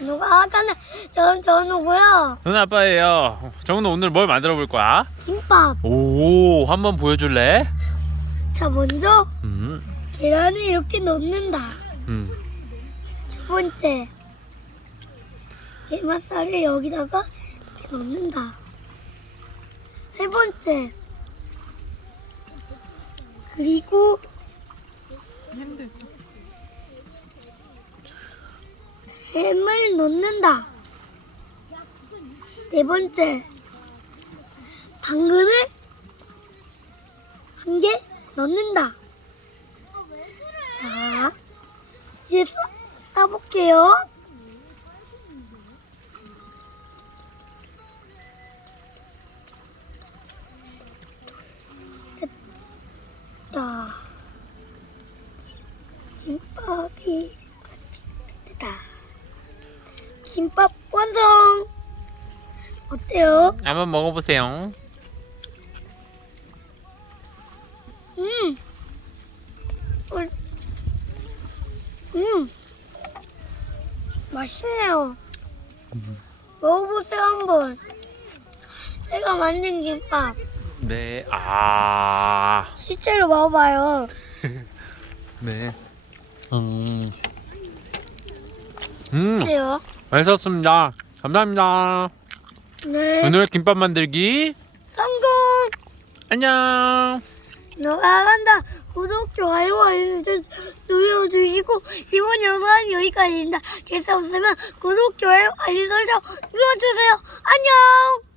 누가 아까는 저 저누고요. 저는 아빠예요. 정우는 오늘 뭘 만들어 볼 거야? 김밥. 오, 한번 보여줄래? 자 먼저 음, 계란을 이렇게 넣는다. 음. 두 번째 게맛살을 여기다가 이렇게 넣는다. 세 번째 그리고 있어. 햄을 넣는다. 네 번째 당근을 한 개 넣는다. 자 이제 싸, 싸볼게요. 됐다. 김밥이. 김밥 완성! 어때요? 한번 먹어보세요. 음! 어, 음! 맛있네요. 먹어보세요, 한번. 제가 만든 김밥. 네, 아, 실제로 먹어봐요. 네. 음, 음, 어때요? 맛있었습니다. 감사합니다. 네. 오늘 김밥 만들기 성공! 안녕. 너가 간다. 구독, 좋아요, 알림 설정 눌러주시고 이번 영상은 여기까지입니다. 재미없으면 구독, 좋아요, 알림 설정 눌러주세요. 안녕!